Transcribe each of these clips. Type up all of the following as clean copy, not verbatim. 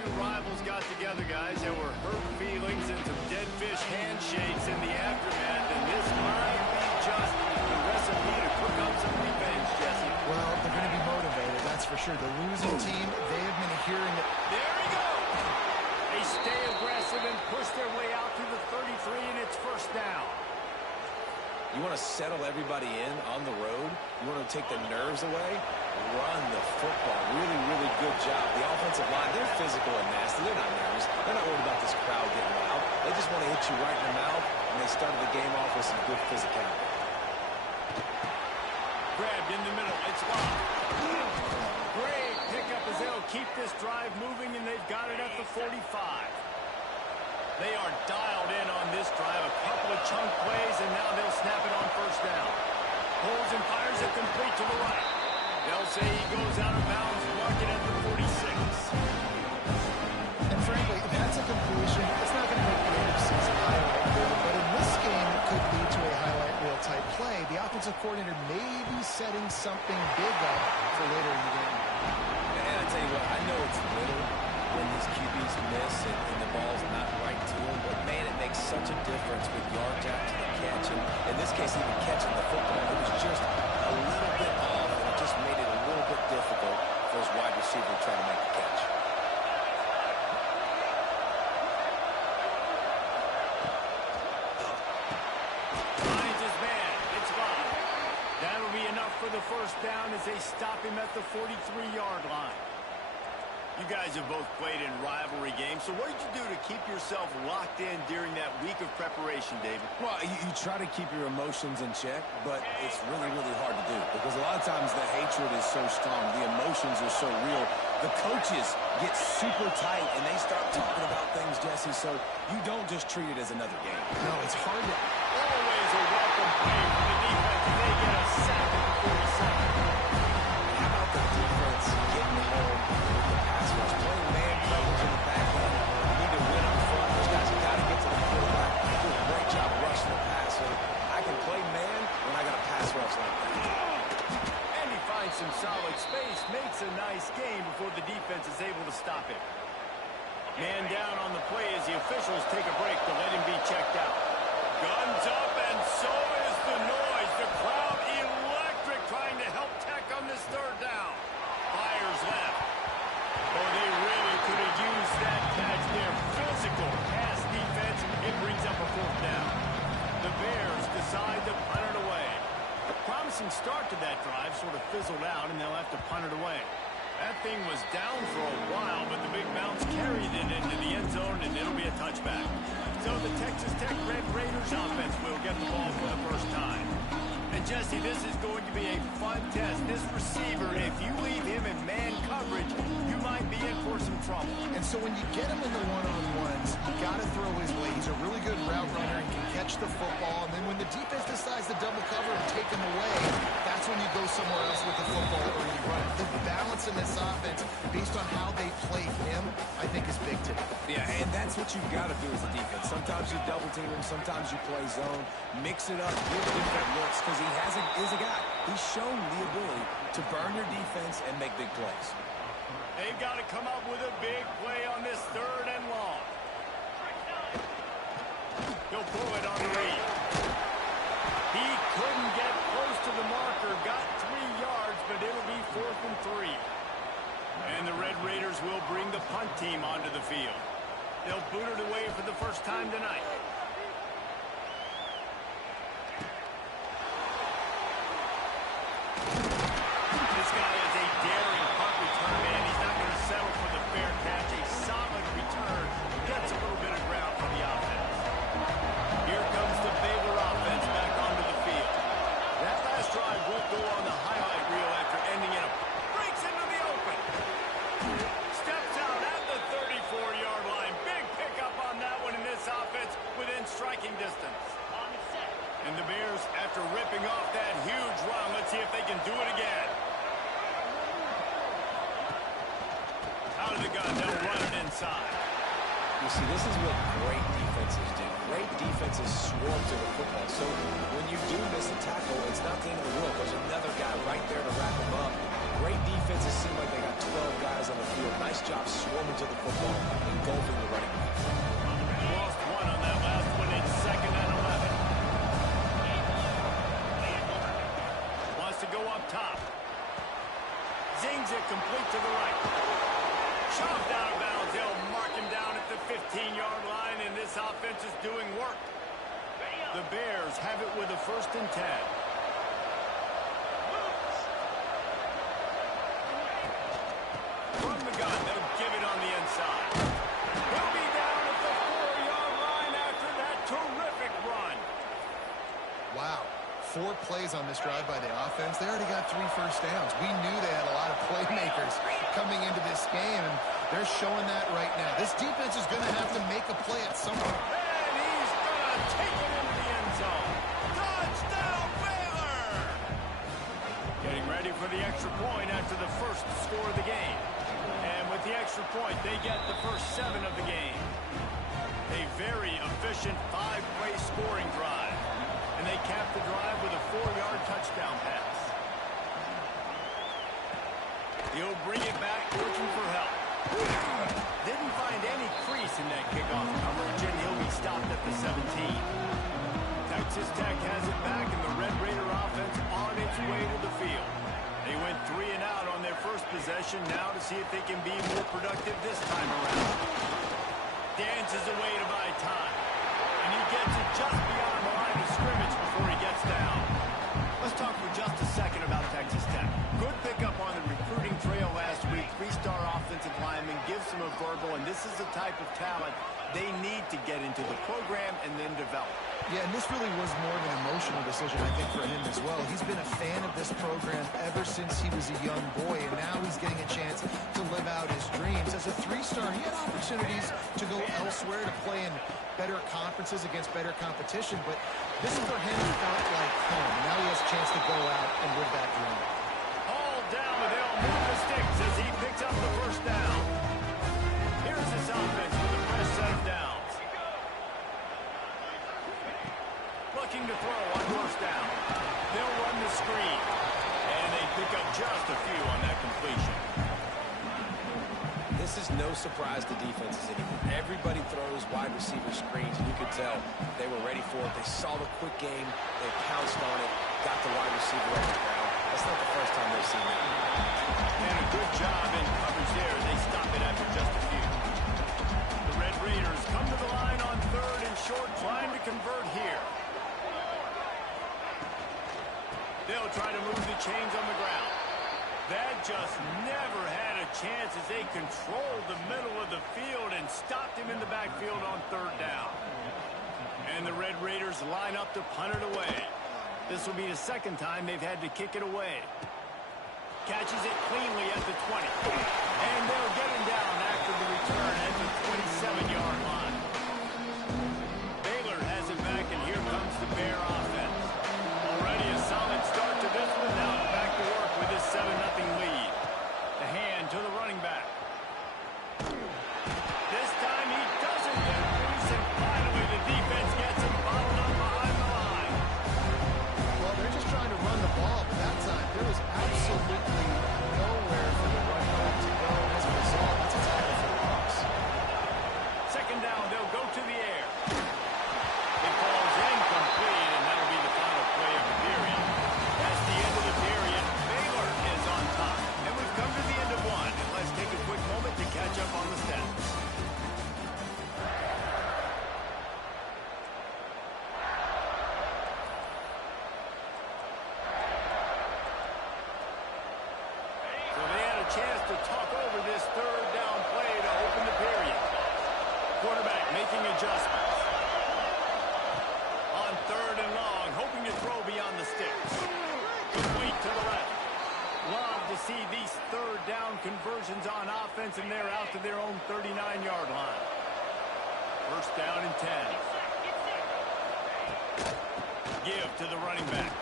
two rivals got together, guys. There were hurt feelings and some dead fish handshakes in the aftermath, and this might be just the recipe to cook up some revenge, Jesse. Well, they're going to be motivated, that's for sure. The losing team, they have been hearing it. There he goes! They stay aggressive and push their way out to the 33, and it's first down. You want to settle everybody in on the road? You want to take the nerves away? Run the football. Really, really good job. The offensive line, they're physical and nasty. They're not nervous. They're not worried about this crowd getting loud. They just want to hit you right in the mouth, and they started the game off with some good physicality. Grabbed in the middle. It's locked. Great pickup as they'll keep this drive moving, and they've got it at the 45. They are dialed in on this drive. A couple of chunk plays, and now they'll snap it on first down. Pulls and fires it complete to the right. They'll say he goes out of bounds, mark it at the 46. And frankly, that's a completion. It's not going to make the end of season highlight reel, but in this game, it could lead to a highlight reel type play. The offensive coordinator may be setting something big up for later in the game. And I tell you what, I know it's little when these QBs miss and the ball's not right to them, but man, it makes such a difference with yards after the catch. And in this case, even catching the football, it was just a little bit off, and it just made it a little bit difficult for his wide receiver trying to make the catch. Finds his man. It's locked. That'll be enough for the first down as they stop him at the 43-yard line. You guys have both played in rivalry games, so what did you do to keep yourself locked in during that week of preparation, David? Well, you try to keep your emotions in check, but it's really, really hard to do because a lot of times the hatred is so strong, the emotions are so real. The coaches get super tight, and they start talking about things, Jesse, so you don't just treat it as another game. No, it's hard to... Always a welcome play for the defense. They get a sack at the 42nd. How about the defense getting home with the pass rush? Playing man coverage in the back end. You need to win up front. Those guys have got to get to the quarterback. Do a great job rushing the passer. I can play man when I got a pass rush like that. And he finds some solid space, makes a nice game before the defense is able to stop him. Man down on the play as the officials take a break to let him be checked out. Guns up, and so is the noise. The crowd electric, trying to help Tech on this third down. Fires left. Oh, they really could have used that catch there. Physical pass defense. It brings up a fourth down. The Bears decide to punt it away. A promising start to that drive sort of fizzled out, and they'll have to punt it away. That thing was down for a while, but the big bounce carried it into the end zone, and it'll be a touchback. So the Texas Tech Red Raiders offense will get the ball for the first time. And Jesse, this is going to be a fun test. This receiver, if you leave him in man coverage, you might be in for some trouble. And so when you get him in the one-on-ones, you got to throw his way. He's a really good route runner and can catch the football. And then when the defense decides to double cover and take him away, that's when you go somewhere else with the football or you run it. The balance in this offense, based on how they play him, I think is big today. Yeah, and that's what you've got to do as a defense. Sometimes you double team him, sometimes you play zone, mix it up, give different looks, because he is a guy. He's shown the ability to burn your defense and make big plays. They've got to come up with a big play on this third and long. He'll pull it on the read. He couldn't get close to the marker, got 3 yards, but it'll be 4th and 3. And the Red Raiders will bring the punt team onto the field. They'll boot it away for the first time tonight. This guy is a daring punt return man. He's not going to settle for the fair catch. A solid return. Gets a little bit of ground for the offense. Here comes the Baylor offense back onto the field. That last drive won't go on the highlight reel after ending in a breaks into the open. Steps out at the 34-yard line. Big pickup on that one in this offense within striking distance. And the Bears, after ripping off that huge run, let's see if they can do it again. Out of the gun, they'll run it inside. You see, this is what great defenses do. Great defenses swarm to the football. So when you do miss a tackle, it's not the end of the world. There's another guy right there to wrap him up. Great defenses seem like they got 12 guys on the field. Nice job swarming to the football, engulfing the running back. Lost one on that last one. It's 2nd and 11. Wants to go up top. Zings it complete to the right. Chopped out of bounds. They'll mark him down at the 15-yard line, and this offense is doing work. The Bears have it with a 1st and 10. From the gun, they'll give it on the inside. He'll be down at the 4-yard line after that terrific run. Wow. 4 plays on this drive by the offense. They already got 3 first downs. We knew they had a lot of playmakers coming into this game, and they're showing that right now. This defense is going to have to make a play at some point. And he's going to take it into the end zone. Touchdown, Baylor! Getting ready for the extra point after the first score of the game. And with the extra point, they get the first 7 of the game. A very efficient 5-play scoring drive. And they cap the drive with a 4-yard touchdown pass. He'll bring it back, looking for help. Didn't find any crease in that kickoff coverage, and he'll be stopped at the 17. Texas Tech has it back, and the Red Raider offense on its way to the field. They went 3 and out on their first possession, now to see if they can be more productive this time around. Dances away to buy time. And he gets it just beyond the line of scrimmage before he gets down. Let's talk for just a second about Texas Tech. Good pickup on the recruiting trail last week. 3-star offensive lineman gives them a verbal, and this is the type of talent they need to get into the program and then develop. Yeah, and this really was more of an emotional decision, I think, for him as well. He's been a fan of this program ever since he was a young boy, and now he's getting a chance to live out his dreams. As a 3-star, he had opportunities to go elsewhere, to play in better conferences against better competition, but this for him felt like home. Now he has a chance to go out and live that dream. All down, and they'll move the sticks as he picks up the first down. Here's this offense with a fresh set of downs. Looking to throw on first down. They'll run the screen. And they pick up just a few on that completion. This is no surprise to defenses anymore. Everybody throws wide receiver screens, and you could tell they were ready for it. They saw the quick game. They pounced on it, got the wide receiver on the ground. That's not the first time they've seen that. And a good job in coverage there. They stop it after just a few. The Red Raiders come to the line on 3rd and short, trying to convert here. They'll try to move the chains on the ground. That just never had a chance as they controlled the middle of the field and stopped him in the backfield on 3rd down. And the Red Raiders line up to punt it away. This will be the 2nd time they've had to kick it away. Catches it cleanly at the 20. And they'll get him down after the return at the 27-yard line. Baylor has it back, and here comes the Bear offense. Already a solid start to this one. Now back to work with his 7-0 lead. The hand to the running back. This time he doesn't get loose, and finally the defense gets him bottled up behind the line. Well, they're just trying to run the ball, but that time there was absolutely nowhere for the run back to go. As a result, it's a tackle for the loss. 2nd down, they'll go to the air. It falls incomplete, and that'll be the final play of the period. That's the end of the period. Baylor is on top. And we've come to the end of one. And let's take a quick moment to catch up on the stats. So they had a chance to talk over this 3rd down play to open the period. Quarterback making adjustments. On 3rd and long, hoping to throw beyond the sticks. Complete to the left. Love to see these 3rd down conversions on offense, and they're out to their own 39-yard line. 1st down and 10. Give to the running back.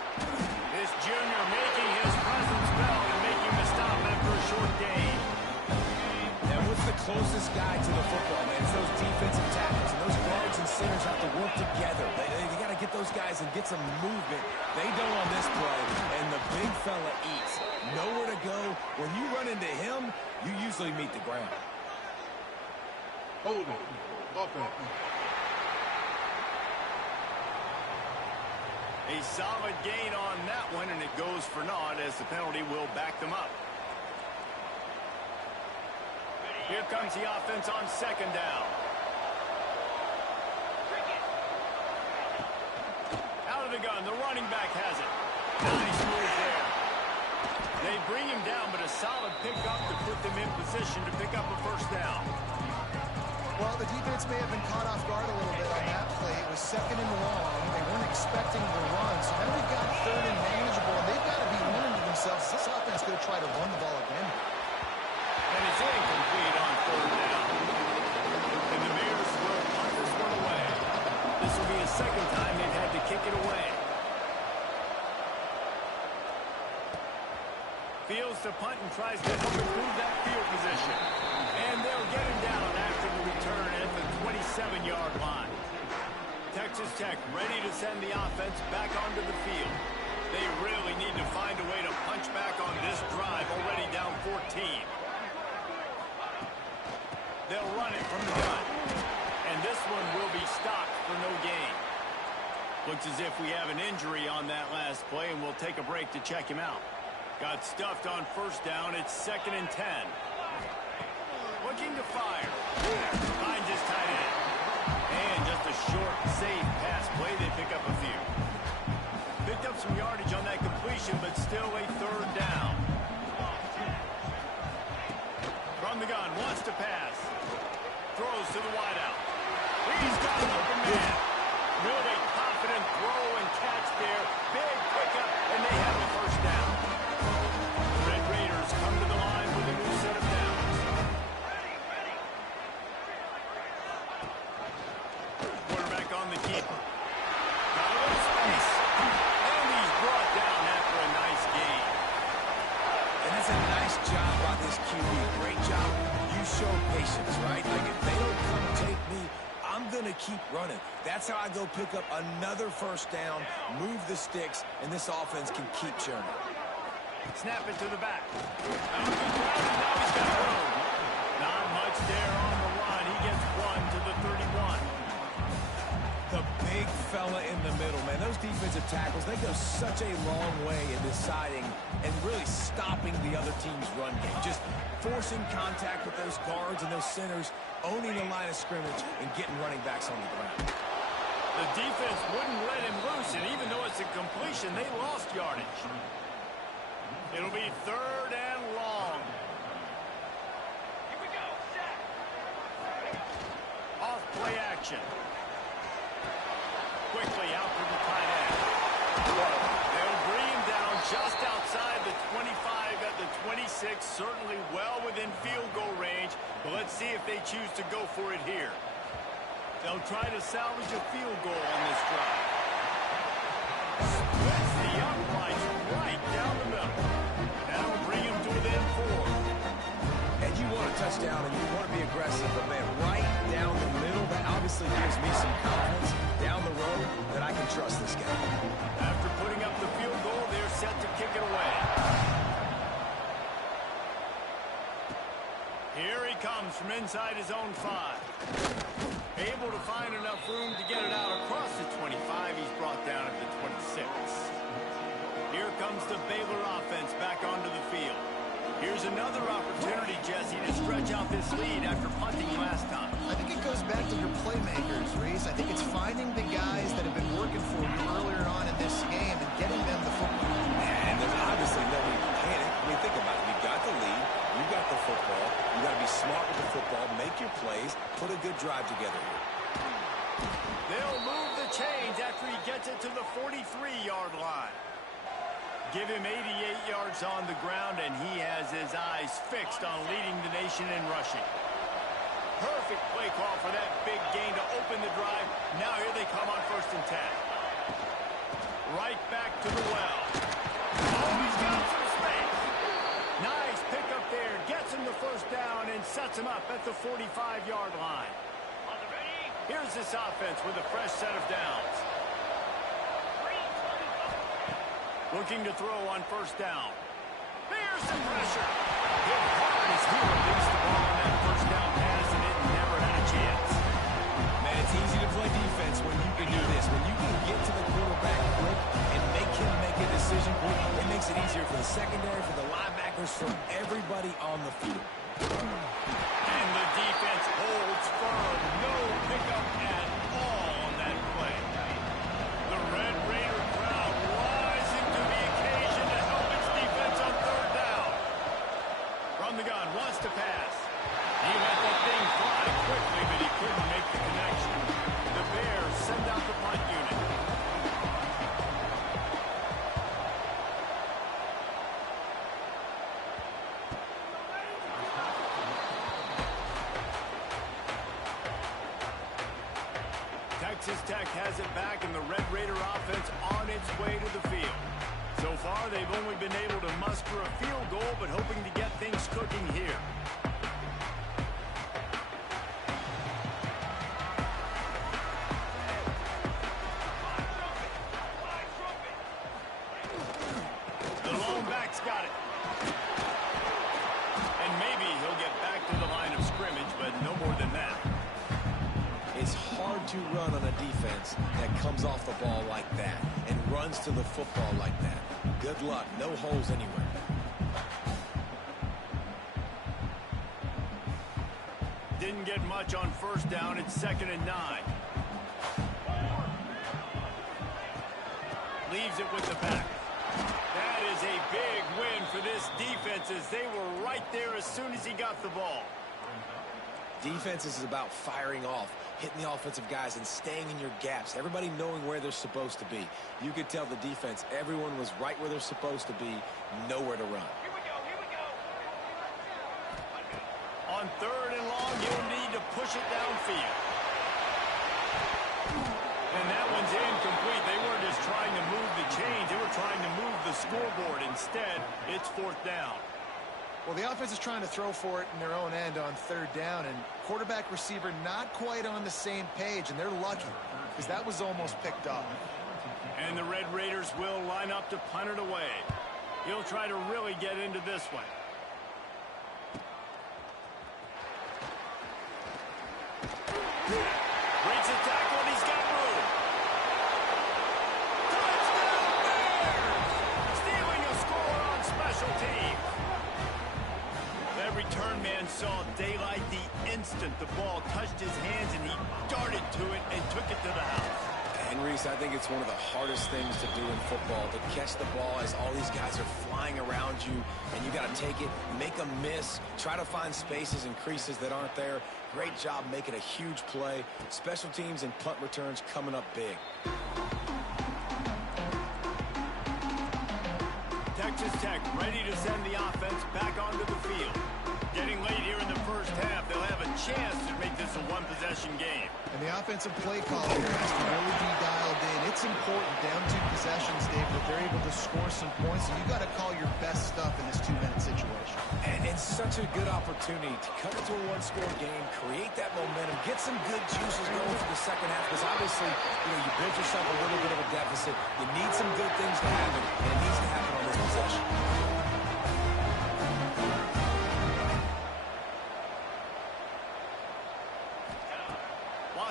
This junior making his presence felt and making the stop after a short gain. And what's the closest guy to the football, man? It's those defensive tackles, and those guards and centers have to work together. They got to get those guys and get some movement. They don't on this play, and the big fella eats. nowhere to go. When you run into him, you usually meet the ground. Hold it. Offense. A solid gain on that one, and it goes for naught as the penalty will back them up. Here comes the offense on second down. Out of the gun, the running back has it. Nice move there. They bring him down, but a solid pickup to put them in position to pick up a first down. Well, the defense may have been caught off guard a little bit on that play. It was second and long. They weren't expecting the run, so now they've got third and manageable, and they've got to be wondering to themselves, is this offense going to try to run the ball again? And it's incomplete on third down. And the Bears will punt this one away. This will be a second time they've had to kick it away. Fields to punt and tries to help improve that field position. And they'll get him down after the return at the 27-yard line. Texas Tech ready to send the offense back onto the field. They really need to find a way to punch back on this drive, already down 14. They'll run it from the gun. And this one will be stopped for no gain. Looks as if we have an injury on that last play, and we'll take a break to check him out. Got stuffed on first down. It's 2nd and 10. Looking to fire. Finds his tight end. And just a short, safe pass play. They pick up a few. Picked up some yardage on that completion, but still a third down. From the gun, wants to pass. Throws to the wideout. He's got an open man. Really confident throw and catch there. Big pickup, and they have the first down. The Red Raiders come to the line with a new set of downs. Quarterback on the keeper. Got a little space. And he's brought down after a nice gain. And that's a nice job by this QB. Great job. You show patience, right? Like, if they don't come take me, I'm going to keep running. That's how I go pick up another first down, move the sticks, and this offense can keep churning. Snap it to the back. Now he's got room. Not much there on the run. He gets one to the 31. The big fella in the middle, man. Those defensive tackles, they go such a long way in deciding and really stopping the other team's run game. Just forcing contact with those guards and those centers, owning the line of scrimmage, and getting running backs on the ground. The defense wouldn't let him loose, and even though it's a completion, they lost yardage. It'll be 3rd and long. Here we go. Off play action. Quickly out to the tight end. They'll bring him down just outside the 25 at the 26, certainly well within field goal range, but let's see if they choose to go for it here. They'll try to salvage a field goal on this drive. Splits the uprights right down the middle. That'll bring him to within 4. And you want a touchdown and you want to be aggressive, but man, right down the middle, that obviously gives me some confidence down the road that I can trust this guy. After putting up the field goal, they're set to kick it away. Here he comes from inside his own 5. Able to find enough room to get it out across the 25. He's brought down at the 26. Here comes the Baylor offense back onto the field. Here's another opportunity, Jesse, to stretch out this lead after punting last time. I think it goes back to your playmakers, Reese. I think it's finding the guys that have been working for you earlier on in this game and getting them the football. And there's obviously no need to panic. I mean, think about it. You got the lead. You got the football. You got to be smart with the football. Make your plays. Put a good drive together here. They'll move the chains after he gets it to the 43-yard line. Give him 88 yards on the ground, and he has his eyes fixed on leading the nation in rushing. Perfect play call for that big gain to open the drive. Now here they come on 1st and 10. Right back to the well. Oh, he's got some space. Nice pickup there. Gets him the first down and sets him up at the 45-yard line. Here's this offense with a fresh set of downs. Looking to throw on 1st down. Big Under some pressure. Hit hard as he released the ball on that first down pass, and it never had a chance. Man, it's easy to play defense when you can do this. When you can get to the quarterback quick and make him make a decision quick, it makes it easier for the secondary, for the linebackers, for everybody on the field. And the defense holds firm. No pickup at all on that play. The Red Raider crowd rising to the occasion to help its defense on third down. From the gun, wants to pass. He let that thing fly quickly, but he couldn't make the connection. The Bears send out the punt unit. Texas Tech has it back, and the Red Raider offense on its way to the field. So far, they've only been able to muster a field goal, but hoping to get things cooking here. The lone back's got it. And maybe he'll get back to the line of scrimmage, but no more than that. It's hard to run on a defense that comes off the ball like that and runs to the football like that. Good luck. No holes anywhere. Didn't get much on first down. It's 2nd and 9. Leaves it with the back. That is a big win for this defense, as they were right there as soon as he got the ball. Defense is about firing off, hitting the offensive guys, and staying in your gaps. Everybody knowing where they're supposed to be. You could tell the defense, everyone was right where they're supposed to be, nowhere to run. Here we go. On 3rd and long, you'll need to push it downfield. And that one's incomplete. They weren't just trying to move the chains. They were trying to move the scoreboard. Instead, it's 4th down. Well, the offense is trying to throw for it in their own end on 3rd down, and quarterback receiver not quite on the same page, and they're lucky because that was almost picked up. And the Red Raiders will line up to punt it away. He'll try to really get into this one. Breaks the tackle, and he's got room. Touchdown Bears! Stealing a score on special teams. That return man saw daylight the instant the ball touched his hands, and he darted to it and took it to the house. And Reese, I think it's one of the hardest things to do in football, to catch the ball as all these guys are flying around you, and you got to take it, make a miss, try to find spaces and creases that aren't there. Great job making a huge play. Special teams and punt returns coming up big. Texas Tech ready to send the offense back onto the field. Getting late here in the first half, they'll have a chance to make this a one-possession game. And the offensive play caller here has to really be dialed in. It's important down 2 possessions, Dave, that they're able to score some points, and you got to call your best stuff in this 2-minute situation. And it's such a good opportunity to cut into a one-score game, create that momentum, get some good juices going for the second half, because obviously, you build yourself a little bit of a deficit. You need some good things to happen, and it needs to happen on this possession.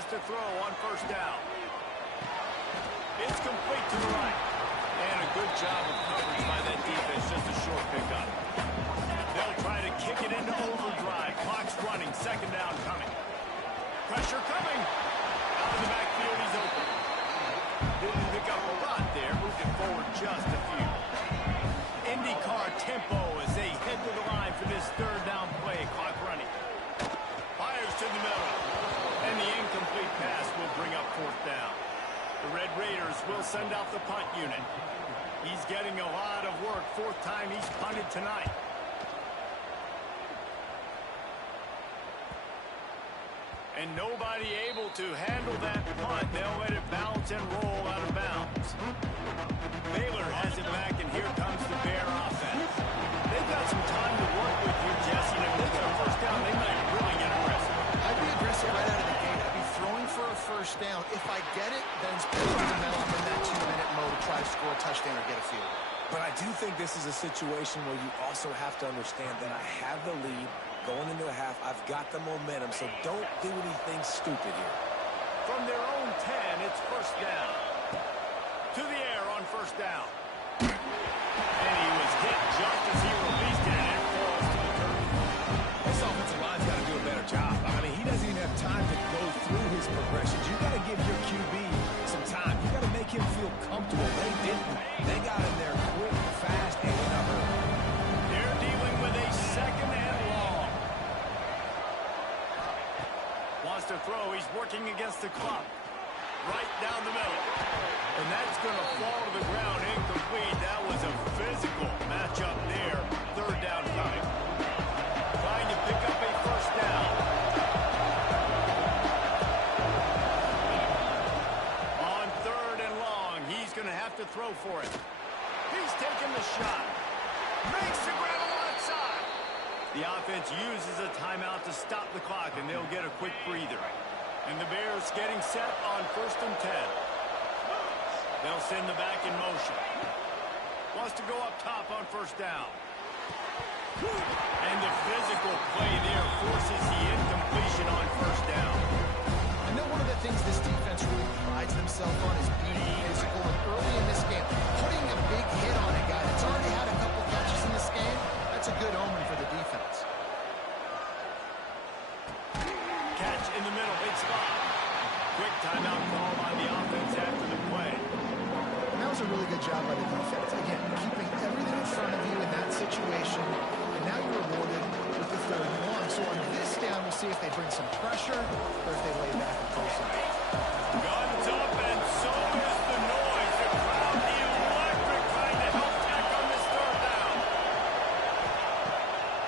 To throw on first down. It's complete to the right. And a good job of coverage by that defense, just a short pickup. They'll try to kick it into overdrive. Clock's running, 2nd down coming. Pressure coming. Out of the backfield, he's open. Didn't pick up a lot there, moved it forward just a few. IndyCar tempo as they head to the line for this 3rd down play. Clock running. Fires to the middle. And the incomplete pass will bring up 4th down. The Red Raiders will send out the punt unit. He's getting a lot of work. 4th time he's punted tonight. And nobody able to handle that punt. They'll let it bounce and roll out of bounds. Baylor has it back, and here comes the Bear offense. They've got some time to work with here, Jesse. And if they get a first down, they might really get aggressive. I'd be aggressive right out of the gate. I'd be throwing for a first down. If I get it, then it's pretty fundamental. I'm in that 2-minute mode to try to score a touchdown or get a field. But I do think this is a situation where you also have to understand that I have the lead going into a half. I've got the momentum, so don't do anything stupid here. From their own 10, it's first down. To the air on first down. And he was hit just as he released it, and it falls to the turf. This offensive line's got to do a better job. I mean, he doesn't even have time to go through his progressions. You got to give your QB some time. You got to make him feel comfortable. They didn't. They got in there quick, fast, and in a hurry. They're dealing with a second and long. Wants to throw. He's working against the clock. Right down the middle. And that's going to fall to the ground incomplete. That was a physical matchup there. Third down coming. Trying to pick up a first down. On third and long, he's going to have to throw for it. He's taking the shot. Makes the grab alongside. The offense uses a timeout to stop the clock, and they'll get a quick breather. And the Bears getting set on first and 10. They'll send the back in motion. Wants to go up top on first down. And the physical play there forces the incompletion on first down. I know one of the things this defense really prides themselves on is being physical. And early in this game, putting a big hit on a guy that's already had a couple catches in this game, that's a good omen for the defense. Catch in the middle, big spot. Quick timeout call on the offense after the play. And that was a really good job by the defense. Again, keeping everything in front of you in that situation. And now you're rewarded with the third and long. So on this down, we'll see if they bring some pressure or if they lay back and close it. Guns up, and so is the noise. The crowd electric, trying to help tack on this third down.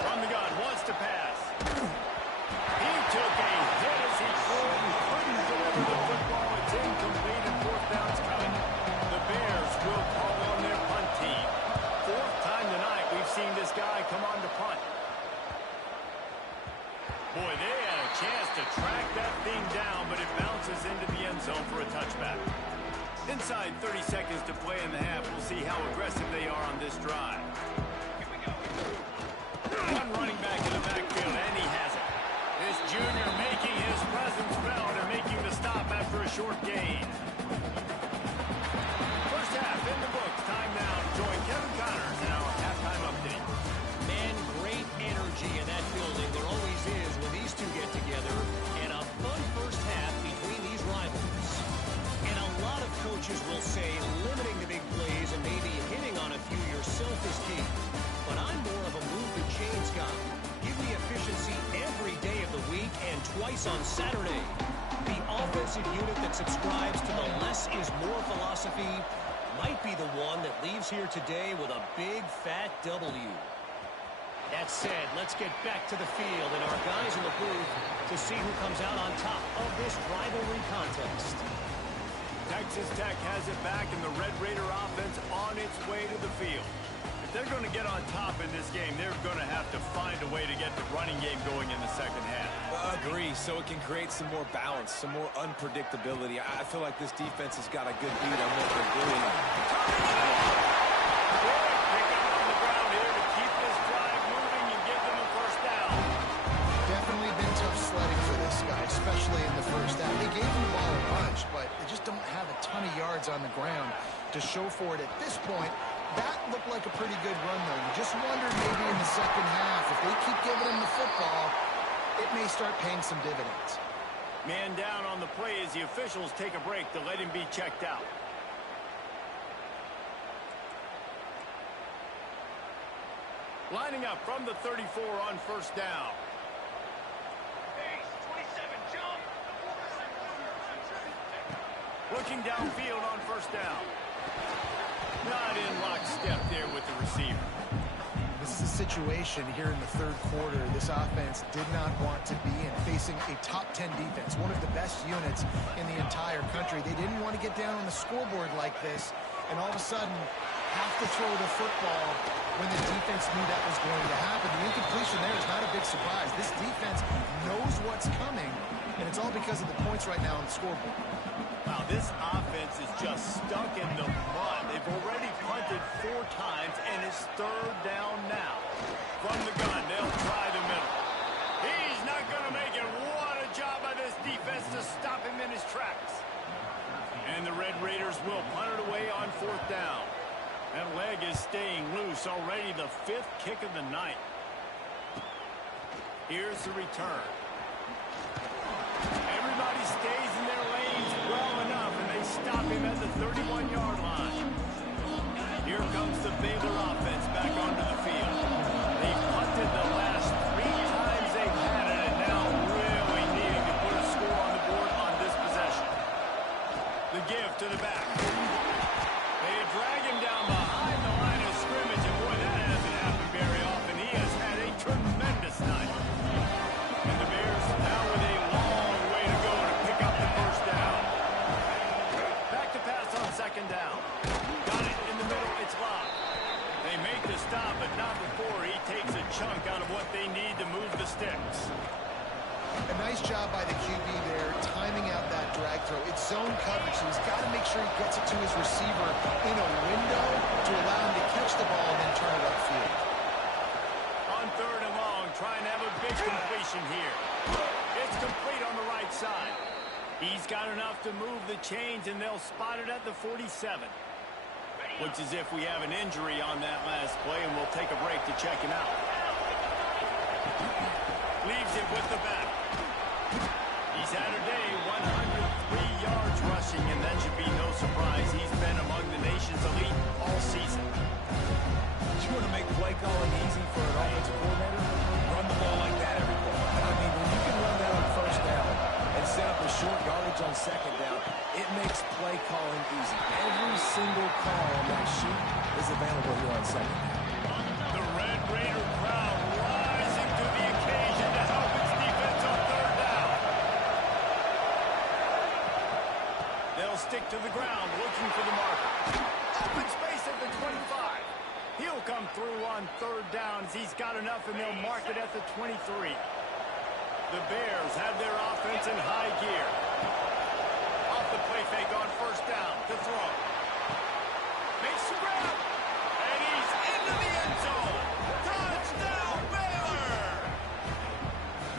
From the gun, wants to pass. He took a hit as he couldn't deliver the football. It's incomplete, and fourth down's coming. The Bears will call on their punt team. Fourth time tonight we've seen this guy come on to punt. Boy, they had a chance to track that thing down, but it bounces into the end zone for a touchback. Inside 30 seconds to play in the half. We'll see how aggressive they are on this drive. Here we go. One running back in the backfield, and he has it. This junior making his presence felt and making the stop after a short gain. First half in the books. Time now to join Kevin Connors in our halftime update. Man, great energy in that building. There always is when these two get together. And a fun first half between these rivals. And a lot of coaches will say limiting the big plays and maybe hitting on a few yourself is key. But I'm more of a move the chains guy. Give me efficiency every day of the week and twice on Saturday. The offensive unit that subscribes to the less is more philosophy might be the one that leaves here today with a big fat W. That said, let's get back to the field and our guys in the booth to see who comes out on top of this rivalry contest. Texas Tech has it back, and the Red Raider offense on its way to the field. If they're going to get on top in this game, they're going to have to find a way to get the running game going in the second half. Agree, so it can create some more balance, some more unpredictability. I feel like this defense has got a good beat on what they're doing. Pick up on the ground here to keep this drive moving and give them a first down. Definitely been tough sledding for this guy, especially in the first half. They gave him the ball a bunch, but they just don't have a ton of yards on the ground to show for it at this point. That looked like a pretty good run, though. You just wondered maybe in the second half, if they keep giving him the football, it may start paying some dividends. Man down on the play as the officials take a break to let him be checked out. Lining up from the 34 on first down. Looking downfield on first down. Not in lockstep there with the receiver. This is a situation here in the third quarter this offense did not want to be in, facing a top 10 defense, one of the best units in the entire country. They didn't want to get down on the scoreboard like this, and all of a sudden have to throw the football when the defense knew that was going to happen. The incompletion there is not a big surprise. This defense knows what's coming, and it's all because of the points right now on the scoreboard. Wow, this offense is just stuck in the mud. They've already punted 4 times, and it's 3rd down now. From the gun, they'll try the middle. He's not going to make it. What a job by this defense to stop him in his tracks. And the Red Raiders will punt it away on 4th down. That leg is staying loose, already the 5th kick of the night. Here's the return. Everybody stays in their lanes well enough, and they stop him at the 31-yard line. Here comes the Baylor offense back onto the field. They've punted the last 3 times they've had it, and now really needing to put a score on the board on this possession. The give to the back. They drag him down behind the line of scrimmage, and boy, that hasn't happened very often. He has had a tremendous night. And the Bears now with a long way to go to pick up the 1st down. Back to pass on 2nd down. Got it in the middle, it's locked. They make the stop, but not before he takes a chunk out of what they need to move the sticks. A nice job by the QB there, timing out that drag throw. It's zone coverage, so he's got to make sure he gets it to his receiver in a window to allow him to catch the ball and then turn it upfield. On 3rd and long, trying to have a big completion here. It's complete on the right side. He's got enough to move the chains, and they'll spot it at the 47. Looks as if we have an injury on that last play, and we'll take a break to check him out. Leaves it with the back. He's had a day, 103 yards rushing, and that should be no surprise. He's been among the nation's elite all season. You want to make play calling easy for an offensive coordinator? Run the ball like that every play. I mean, when you can run that on 1st down and set up a short yardage on 2nd down, it makes play calling easy. Every single call on that sheet is available here on 2nd down. The Red Raider crowd rising to the occasion to help its defense on 3rd down. They'll stick to the ground looking for the marker. Open space at the 25. He'll come through on 3rd down as he's got enough, and they'll mark it at the 23. The Bears have their offense in high gear. Off the play fake on 1st down to throw. Makes the grab. And he's into the end zone. Touchdown, Baylor!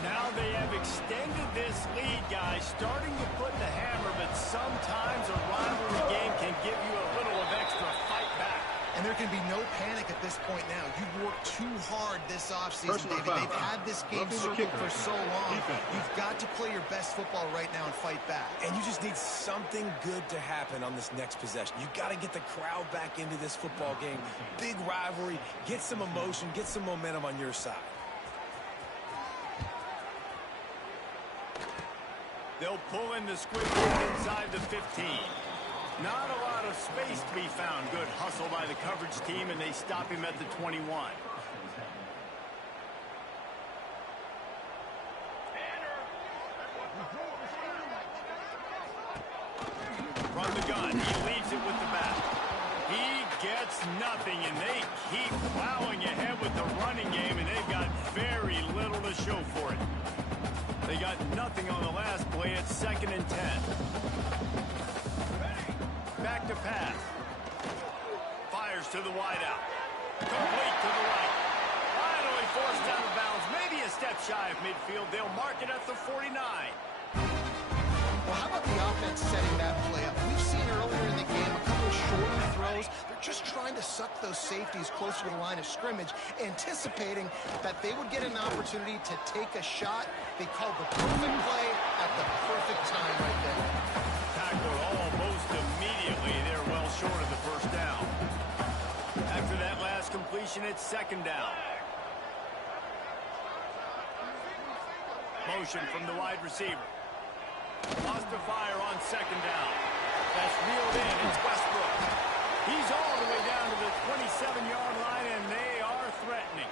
Now they have extended this lead, guys, starting to put the hammer, but sometimes a rivalry game can give you a little of extra fight back. And there can be no panic at this point now. You've worked too hard this offseason, David. They've had this game circled for so long. You've got to play your best football right now and fight back. And you just need something good to happen on this next possession. You got to get the crowd back into this football game. Big rivalry. Get some emotion. Get some momentum on your side. They'll pull in the squid inside the 15. Not a lot of space to be found. Good hustle by the coverage team, and they stop him at the 21. From the gun, he leaves it with the back. He gets nothing, and they keep plowing ahead with the running game, and they've got very little to show for it. They got nothing on the last play. It's 2nd and 10. Back to pass. Fires to the wideout. Complete to the right. Finally forced out of bounds. Maybe a step shy of midfield. They'll mark it at the 49. Well, how about the offense setting that play up? We've seen earlier in the game a couple of shorter throws. They're just trying to suck those safeties closer to the line of scrimmage, anticipating that they would get an opportunity to take a shot. They called the perfect play at the perfect time right there. Tackled almost immediately. They're well short of the 1st down. After that last completion, it's 2nd down. Motion from the wide receiver. Lost to fire on 2nd down. That's reeled in. It's Westbrook. He's all the way down to the 27-yard line, and they are threatening.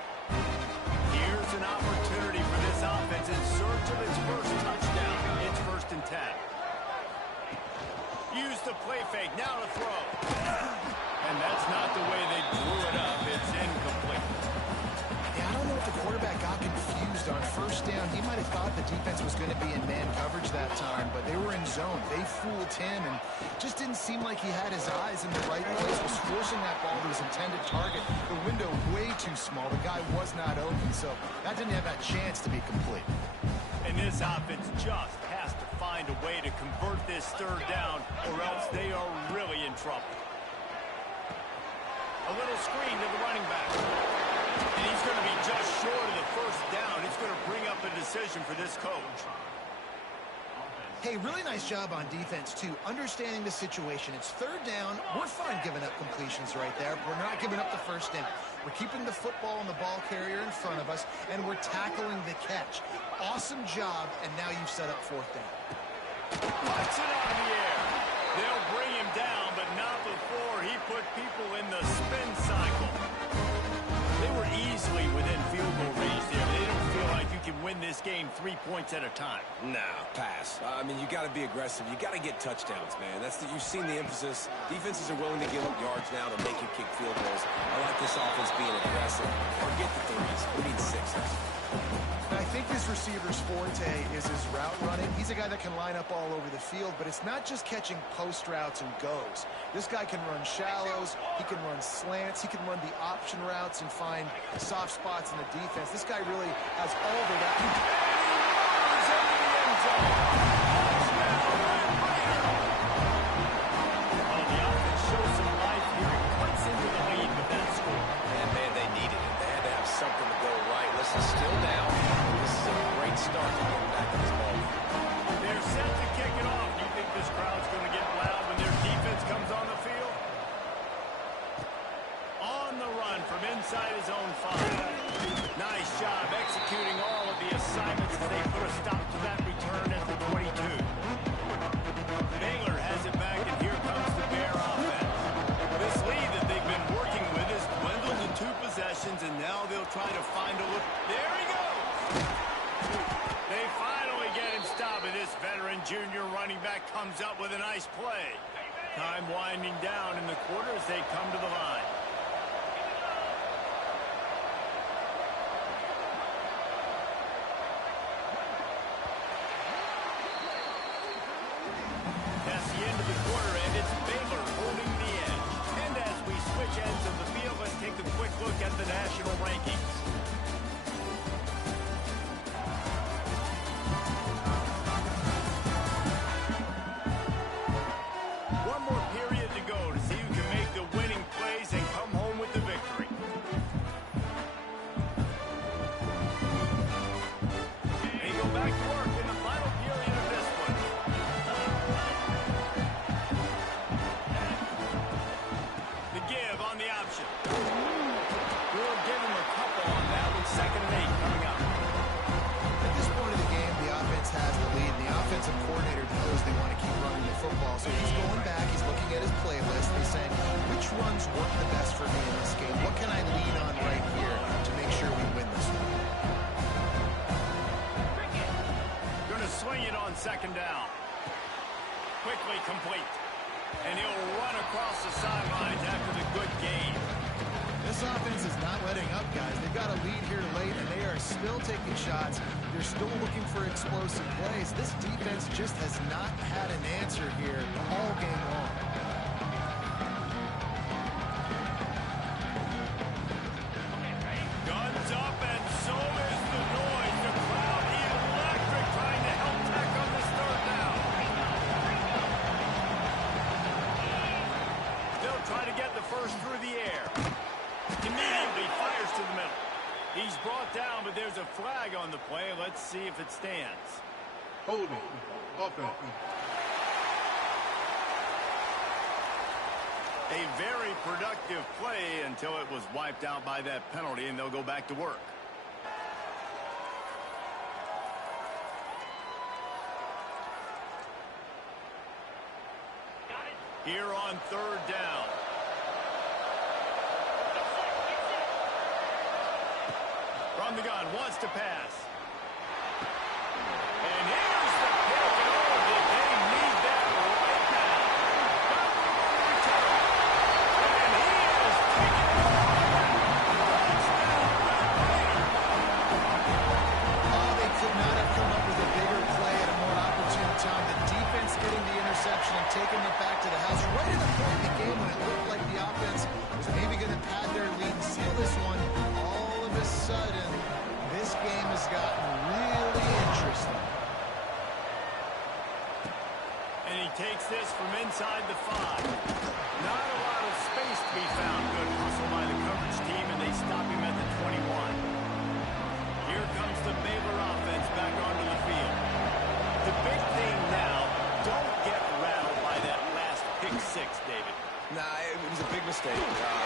Here's an opportunity for this offense in search of its first touchdown. It's 1st and 10. Use the play fake. Now to throw. And that's not the way they drew it up. It's incomplete. Yeah, I don't know if the quarterback got confused on first down, he might have thought the defense was going to be in man coverage that time, but they were in zone. They fooled him and just didn't seem like he had his eyes in the right place, was forcing that ball to his intended target. The window way too small. The guy was not open, so that didn't have that chance to be complete. And this offense just has to find a way to convert this third down, or else they are really in trouble. A little screen to the running back. And he's going to be just short of the first down. It's going to bring up a decision for this coach. Hey, really nice job on defense, too, understanding the situation. It's third down. We're fine giving up completions right there. We're not giving up the first down. We're keeping the football and the ball carrier in front of us, and we're tackling the catch. Awesome job, and now you've set up fourth down. Puts it out of the air. They'll bring him down, but not before he put people in the spin cycle. They were easily within field goal range there. They don't feel like you can win this game 3 points at a time. Nah, pass. I mean, you got to be aggressive. You got to get touchdowns, man. You've seen the emphasis. Defenses are willing to give up yards now to make you kick field goals. I like this offense being aggressive. Forget the threes. We need sixes. I think this receiver's forte is his route running. He's a guy that can line up all over the field, but it's not just catching post routes and goes. This guy can run shallows, he can run slants, he can run the option routes and find soft spots in the defense. This guy really has all the routes. Oh, the offense shows some life here. It cuts into the lead with that score. And, man, they needed it. They had to have something to go right. Listen, still down. This is a great start to getting back in this ball game. They're set to kick it off. Do you think this crowd's going to get loud when their defense comes on the field? On the run from inside his own 5. Nice job executing all of the assignments as they put a stop to that return at the 22. Baylor has it back, and here comes the Bear offense. This lead that they've been working with is dwindled to 2 possessions, and now they'll try to find a look. There he goes! They finally get him stopped, and this veteran junior running back comes up with a nice play. Time winding down in the quarter as they come to the line. That's the end of the quarter, and it's Baylor holding the edge. And as we switch ends of the field, let's take a quick look at the national rankings. One more period to go to see who can make the winning plays and come home with the victory. They go back to work in the final period of this one. The give on the option. We'll give him a couple on that with 2nd and 8 coming up. At this point of the game, the offense has the lead. The offensive coordinator knows they want to keep running the football, so he's going back, he's looking at his playlist, and he's saying, which runs work the best for me in this game? What can I lean on right here to make sure we win this one? Going to swing it on 2nd down. Quickly complete. And he'll run across the sidelines after the good game. This offense is not letting up, guys. They've got a lead here late, and they are still taking shots. They're still looking for explosive plays. This defense just has not had an answer here all game long. Guns up, and so is the noise. The crowd electric, trying to help tack on this 3rd down. They'll try to get the first through the air. Immediately fires to the middle. He's brought down, but there's a flag on the play. Let's see if it stands. Holding. Offense. A very productive play until it was wiped out by that penalty, and they'll go back to work. Here on 3rd down. From the gun, wants to pass. And here's the pick. And oh, did they need that right now? And he is taking it over. Touchdown, Baylor. taking it back to the house right at the point in the game when it looked like the offense was maybe going to pad their lead and seal this one. All of a sudden, this game has gotten really interesting. And he takes this from inside the 5. Not a lot of space to be found. Good hustle by the coverage team, and they stop him at the 21. Here comes the Baylor offense back onto the field. The big thing now, don't get rattled by that last pick 6, David. Nah, it was a big mistake.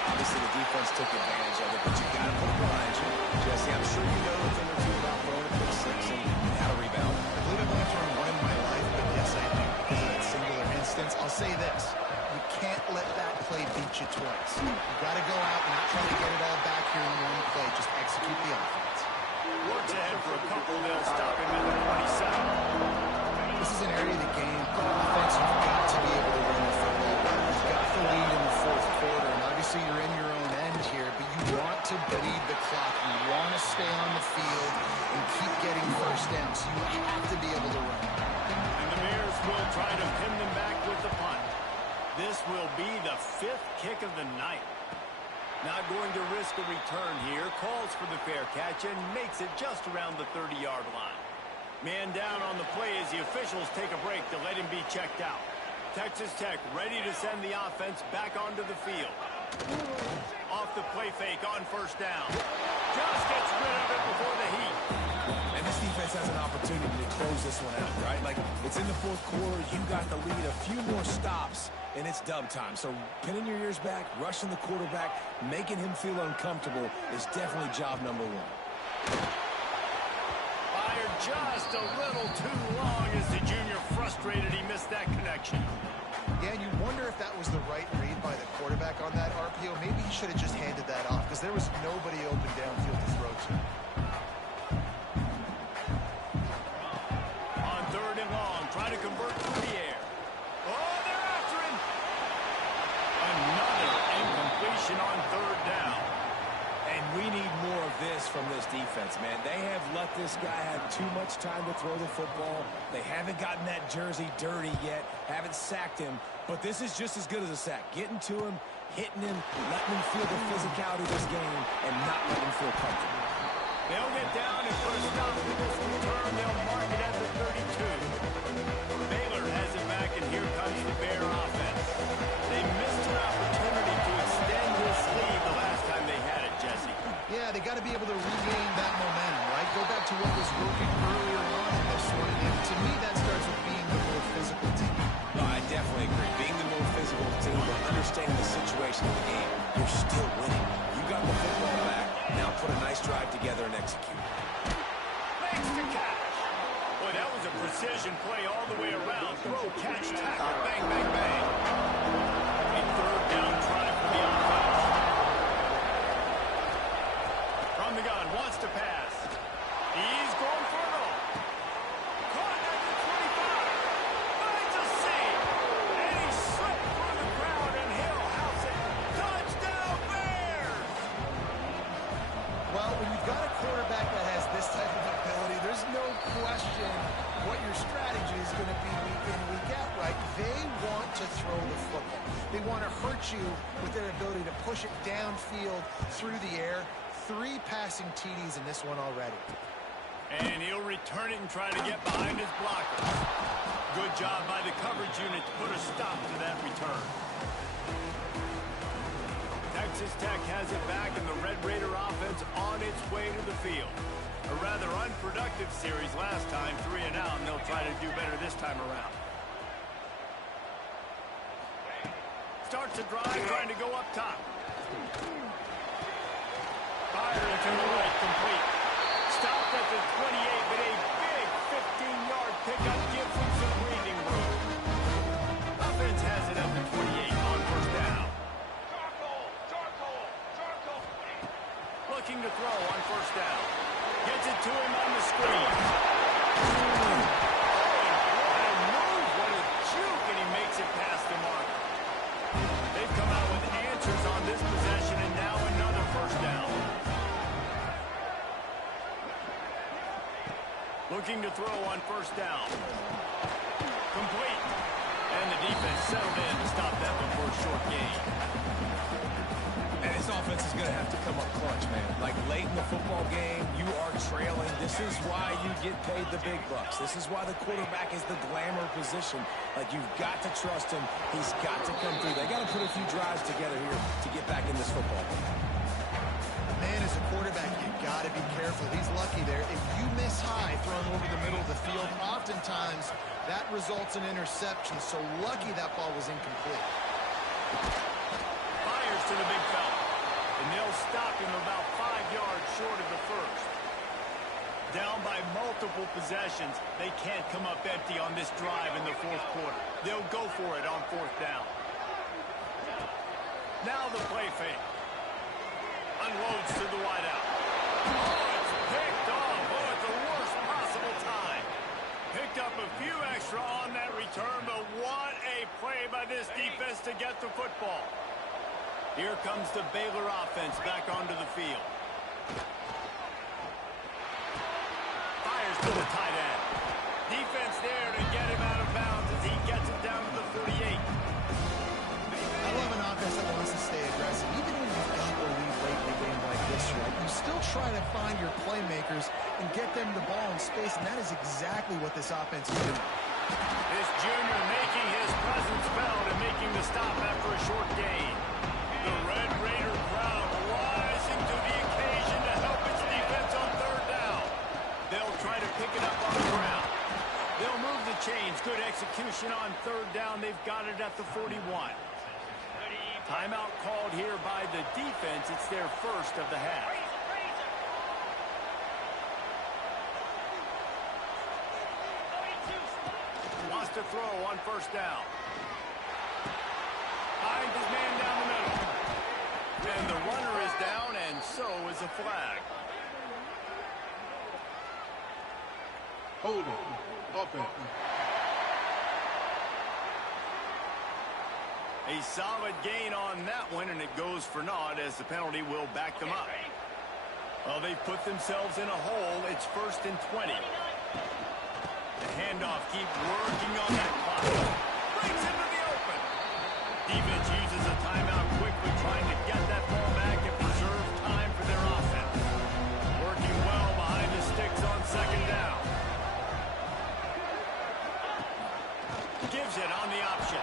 Obviously, the defense took advantage of it, but you got to put it behind you. Jesse, I'm sure you know a thing or two about throwing a pick 6 and how to rebound. I believe I've only thrown one in my life, but yes, I do because of that singular instance. I'll say this. You can't let that play beat you twice. You've got to go out and not try to get it all back here in one play. Just execute the offense. Works ahead for a couple. They'll stop him at the 27. This is an area of the game, offense, you've got to be able to run the football well. You've got the lead in the fourth quarter, and obviously you're in your own end here, but you want to bleed the clock. You want to stay on the field and keep getting first down, so you have to be able to run. And the Bears will try to pin them back with the punt. This will be the 5th kick of the night. Not going to risk a return here. Calls for the fair catch and makes it just around the 30-yard line. Man down on the play as the officials take a break to let him be checked out. Texas Tech ready to send the offense back onto the field. Off the play fake on first down. Just gets rid of it before the heat. And this defense has an opportunity to close this one out, right? Like, it's in the fourth quarter. You got the lead, a few more stops, and it's dub time. So pinning your ears back, rushing the quarterback, making him feel uncomfortable is definitely job number 1. Fired just a little too long as the junior frustrated he missed that connection. Yeah, and you wonder if that was the right read by the quarterback on that RPO. Maybe he should have just handed that off because there was nobody open downfield to throw to. On 3rd and long, try to convert through the air. Oh, they're after him. Another incompletion on 3rd down. And we need more of this from this defense, man. They have let this guy have too much time to throw the football. They haven't gotten that jersey dirty yet, haven't sacked him. But this is just as good as a sack. Getting to him, hitting him, letting him feel the physicality of this game, and not letting him feel comfortable. They'll get down and put a stop to this return. They'll mark it at the 32. Baylor has it back, and here comes the Bear offense. They missed an opportunity to extend this lead the last time they had it, Jesse. Yeah, they got to be able to regain that momentum, right? Go back to what was working earlier on in this one. And to me, that starts with being the more physical team. No, I definitely agree. Being the more physical team, but understanding the situation of the game, you're still winning. You got the football back. Now put a nice drive together and execute. Makes the catch. Boy, that was a precision play all the way around. Throw, catch, tackle, bang, bang, bang. A 3rd down try for the offense. From the gun, wants to pass. He's going for it all. Caught at the 25. Finds a seam. And he slipped through the crowd, and he'll house it. Touchdown, Bears! Well, when you've got a quarterback that has this type of ability, there's no question what your strategy is going to be week in, week out, right? They want to throw the football. They want to hurt you with their ability to push it downfield through the air. 3 passing TDs in this one already. And he'll return it and try to get behind his blockers. Good job by the coverage unit to put a stop to that return. Texas Tech has it back, and the Red Raider offense on its way to the field. A rather unproductive series last time, 3 and out, and they'll try to do better this time around. Starts a drive, trying to go up top. Fired to the right, complete. Stopped at the 28, but a big 15-yard pickup gives him some breathing room. Offense has it at the 28 on 1st down. Looking to throw on 1st down. Gets it to him on the screen. Oh, what a move, what a juke, and he makes it past the mark. They've come out with answers on this possession, and now another 1st down. Looking to throw on 1st down. Complete. And the defense settled in to stop that one for a short gain. And this offense is going to have to come up clutch, man. Like late in the football game, you are trailing. This is why you get paid the big bucks. This is why the quarterback is the glamour position. Like, you've got to trust him. He's got to come through. They got to put a few drives together here to get back in this football game. Man, as a quarterback, you got to be careful. He's lucky there. If you miss high throwing over the middle of the field, oftentimes that results in interception. So lucky that ball was incomplete. Fires to the big fella. And they'll stop him about 5 yards short of the first. Down by multiple possessions, they can't come up empty on this drive in the fourth quarter. They'll go for it on fourth down. Now the play fake. Unloads to the wideout. Oh, it's picked off. Oh, at the worst possible time. Picked up a few extra on that return, but what a play by this defense to get the football. Here comes the Baylor offense back onto the field. Fires to the tight end. Defense there to get him out of bounds as he gets it down to the 48. I love an offense that wants to stay aggressive. Even when you've got a lead late in a game like this, right, you still try to find your playmakers and get them the ball in space, and that is exactly what this offense is doing. This junior making his presence felt and making the stop after a short gain. The Red Raider crowd rising to the occasion to help its defense on third down. They'll try to pick it up on the ground. They'll move the chains. Good execution on third down. They've got it at the 41. Timeout called here by the defense. It's their first of the half. Wants to throw on first down. Finds his man down the middle. And the runner is down, and so is a flag. Holding. Offense. A solid gain on that one, and it goes for naught as the penalty will back them up. Well, they've put themselves in a hole. It's 1st and 20. The handoff keep working on that clock. Breaks into the open. Defense uses a timeout quickly, trying to get that ball back and preserve time for their offense. Working well behind the sticks on second down. Gives it on the option.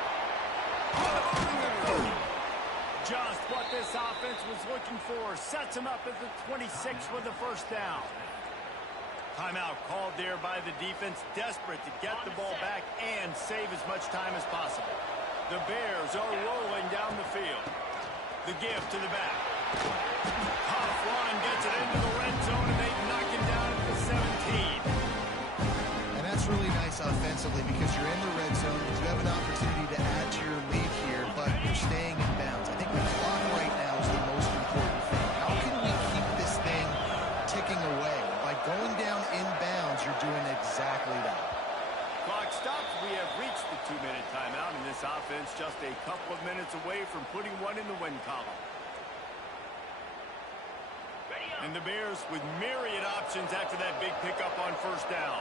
Just what this offense was looking for. Sets him up at the 26 with the first down. Timeout called there by the defense, desperate to get the ball back and save as much time as possible. The Bears are rolling down the field. The give to the back. Tough run gets it into the red zone, and they knock him down at the 17. And that's really nice offensively because you're in the red zone. You have an opportunity to add to your lead here, but you're staying in bounds. I think the clock right now is the most important thing. How can we keep this thing ticking away? By going down in bounds, you're doing exactly that. Clock stops. We have reached the 2-minute timeout, and this offense just a couple of minutes away from putting one in the win column. And the Bears with myriad options after that big pickup on first down.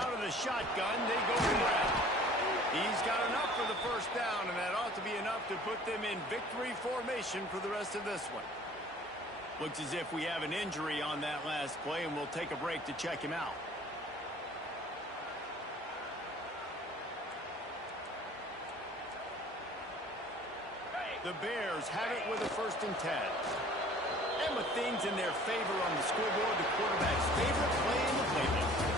Out of the shotgun, they go to Brown. He's got enough for the first down, and that ought to be enough to put them in victory formation for the rest of this one. Looks as if we have an injury on that last play, and we'll take a break to check him out. The Bears have it with a 1st and 10. And with things in their favor on the scoreboard, the quarterback's favorite play in the playbook.